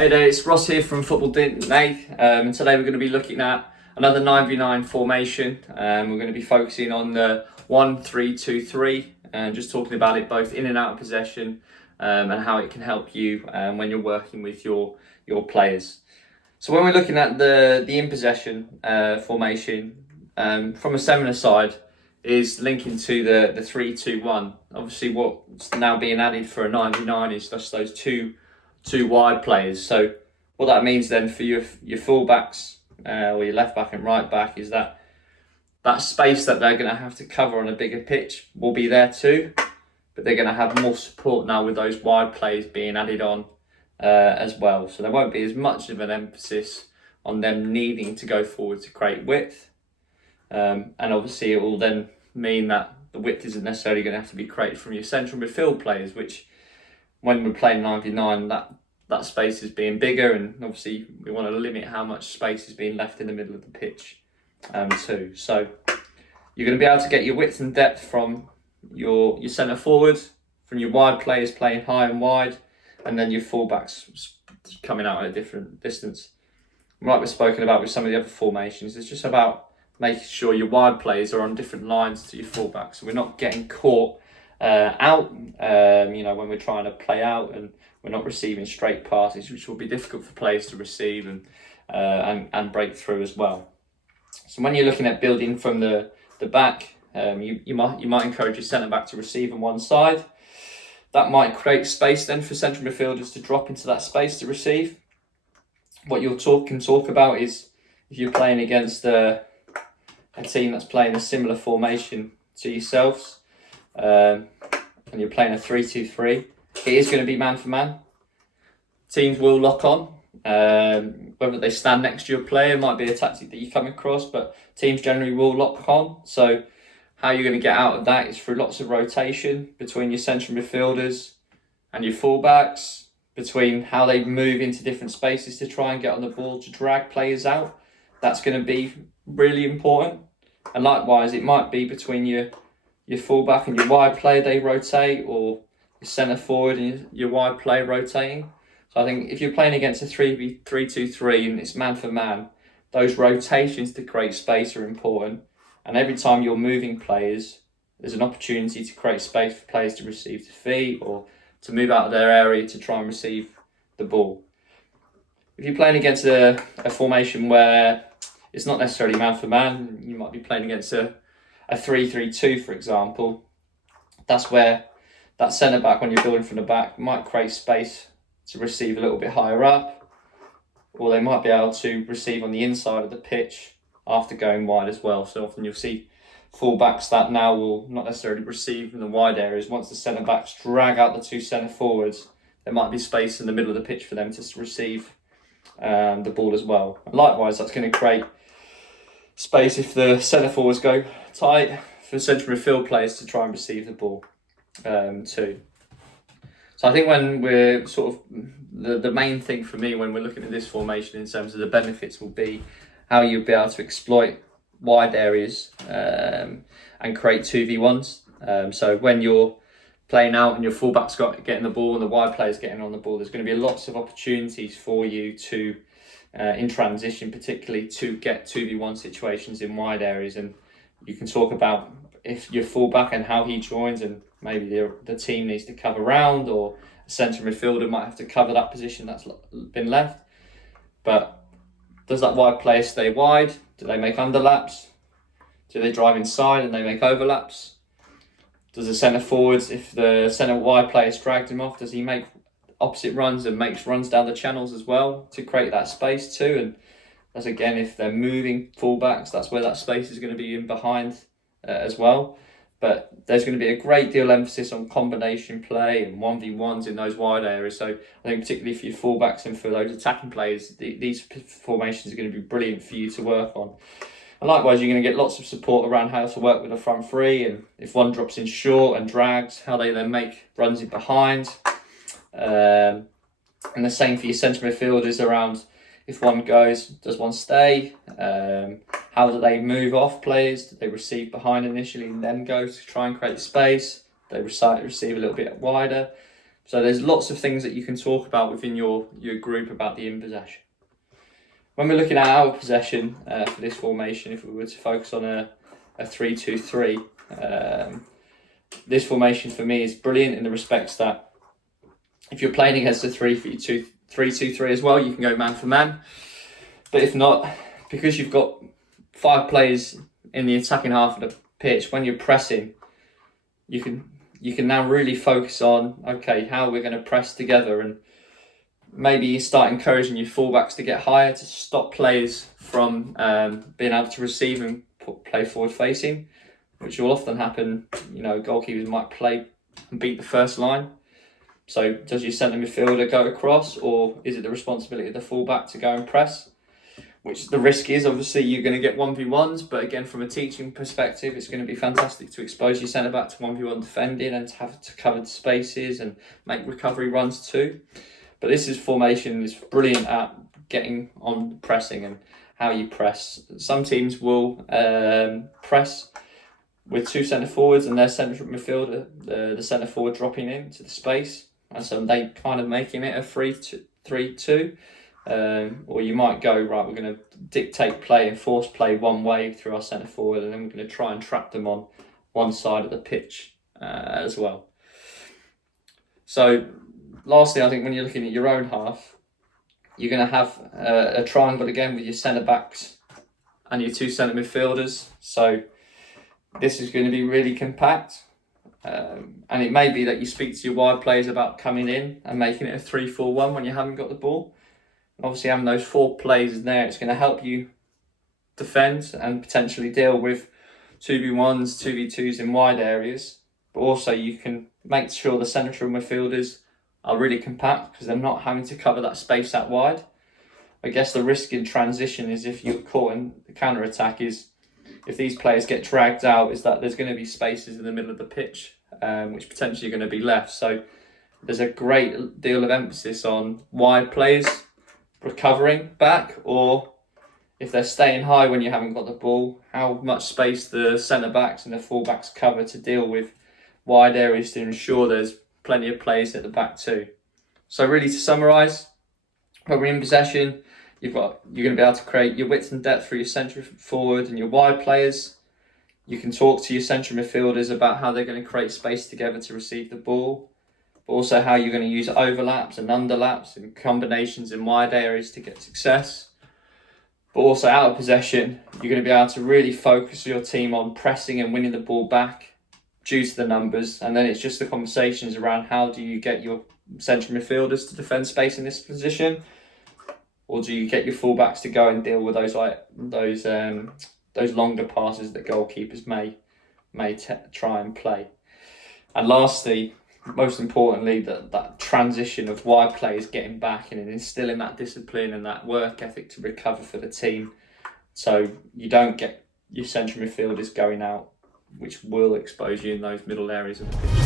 Hey there, it's Ross here from Football DNA, and today we're going to be looking at another 9v9 formation. We're going to be focusing on the 1-3-2-3 and just talking about it both in and out of possession and how it can help you when you're working with your players. So when we're looking at the in possession formation, from a seminar side is linking to the 3-2-1. Obviously what's now being added for a 9v9 is just those two wide players. So what that means then for your fullbacks or your left back and right back is that space that they're going to have to cover on a bigger pitch will be there too, but they're going to have more support now with those wide players being added on as well. So there won't be as much of an emphasis on them needing to go forward to create width, and obviously it will then mean that the width isn't necessarily going to have to be created from your central midfield players, which when we're playing 9v9, that space is being bigger, and obviously we want to limit how much space is being left in the middle of the pitch too. So you're going to be able to get your width and depth from your centre forward, from your wide players playing high and wide, and then your fullbacks coming out at a different distance. Like we've spoken about with some of the other formations, it's just about making sure your wide players are on different lines to your fullbacks, so we're not getting caught out, when we're trying to play out and we're not receiving straight passes, which will be difficult for players to receive and break through as well. So when you're looking at building from the back, you might encourage your centre back to receive on one side. That might create space then for central midfielders to drop into that space to receive. What you'll talk about is if you're playing against a team that's playing a similar formation to yourselves, and you're playing a 3-2-3, it is going to be man for man. Teams will lock on, whether they stand next to your player might be a tactic that you come across, but teams generally will lock on. So how you're going to get out of that is through lots of rotation between your central midfielders and your fullbacks, between how they move into different spaces to try and get on the ball to drag players out. That's going to be really important. And likewise, it might be between your fullback and your wide player, they rotate, or your centre forward and your wide player rotating. So I think if you're playing against a 3-2-3 and it's man for man, those rotations to create space are important. And every time you're moving players, there's an opportunity to create space for players to receive the feet or to move out of their area to try and receive the ball. If you're playing against a formation where it's not necessarily man for man, you might be playing against a 3-3-2, for example. That's where that centre back, when you're building from the back, might create space to receive a little bit higher up, or they might be able to receive on the inside of the pitch after going wide as well. So often you'll see full-backs that now will not necessarily receive in the wide areas. Once the centre backs drag out the two centre forwards, there might be space in the middle of the pitch for them to receive the ball as well. And likewise, that's going to create space if the centre forwards go tight for central midfield players to try and receive the ball too. So I think when we're sort of the main thing for me when we're looking at this formation in terms of the benefits will be how you'll be able to exploit wide areas and create 2v1s. So when you're playing out and your fullback's getting the ball and the wide player's getting on the ball, there's going to be lots of opportunities for you to in transition, particularly to get 2v1 situations in wide areas. And you can talk about if your fullback and how he joins, and maybe the team needs to cover round, or a centre midfielder might have to cover that position that's been left. But does that wide player stay wide? Do they make underlaps? Do they drive inside and they make overlaps? Does the centre forwards, if the centre wide player's dragged him off, does he make opposite runs and makes runs down the channels as well to create that space too? And that's again, if they're moving fullbacks, that's where that space is going to be in behind as well. But there's going to be a great deal of emphasis on combination play and 1v1s in those wide areas. So I think particularly for your fullbacks and for those attacking players, these formations are going to be brilliant for you to work on. And likewise, you're going to get lots of support around how to work with a front three, and if one drops in short and drags, how they then make runs in behind. And the same for your centre midfielders around if one goes, does one stay? How do they move off players? Do they receive behind initially and then go to try and create space? Do they receive a little bit wider? So there's lots of things that you can talk about within your group about the in possession. When we're looking at our possession for this formation, if we were to focus on a 3-2-3, this formation for me is brilliant in the respects that if you're playing against a 3-2-3 as well, you can go man for man. But if not, because you've got 5 players in the attacking half of the pitch, when you're pressing, you can now really focus on, okay, how we're going to press together, and maybe you start encouraging your fullbacks to get higher to stop players from being able to receive and play forward facing, which will often happen. Goalkeepers might play and beat the first line. So does your centre midfielder go across, or is it the responsibility of the fullback to go and press? Which the risk is, obviously, you're going to get 1v1s, but again, from a teaching perspective, it's going to be fantastic to expose your centre-back to 1v1 defending and to have to cover the spaces and make recovery runs too. But this formation is brilliant at getting on pressing and how you press. Some teams will press with 2 centre-forwards and their central midfielder, the centre-forward dropping into the space, and so they kind of making it a 3-2. Or you might go, right, we're going to dictate play and force play one way through our centre forward, and then we're going to try and trap them on one side of the pitch as well. So lastly, I think when you're looking at your own half, you're going to have a triangle again with your centre backs and your 2 centre midfielders. So this is going to be really compact. And it may be that you speak to your wide players about coming in and making it a 3-4-1 when you haven't got the ball. Obviously, having those 4 players in there, it's going to help you defend and potentially deal with 2v1s, 2v2s in wide areas. But also you can make sure the central midfielders are really compact because they're not having to cover that space out wide. I guess the risk in transition is, if you're caught in the counter-attack, is if these players get dragged out, is that there's going to be spaces in the middle of the pitch, which potentially are going to be left. So there's a great deal of emphasis on wide players recovering back, or if they're staying high when you haven't got the ball, how much space the centre-backs and the full-backs cover to deal with wide areas to ensure there's plenty of players at the back too. So really, to summarise, when we're in possession, you're going to be able to create your width and depth for your centre forward and your wide players. You can talk to your central midfielders about how they're going to create space together to receive the ball. Also how you're going to use overlaps and underlaps and combinations in wide areas to get success. But also out of possession, you're going to be able to really focus your team on pressing and winning the ball back due to the numbers. And then it's just the conversations around how do you get your central midfielders to defend space in this position, or do you get your fullbacks to go and deal with those longer passes that goalkeepers may try and play. And lastly, most importantly, that transition of wide players getting back and instilling that discipline and that work ethic to recover for the team, so you don't get your central midfielders going out, which will expose you in those middle areas of the pitch.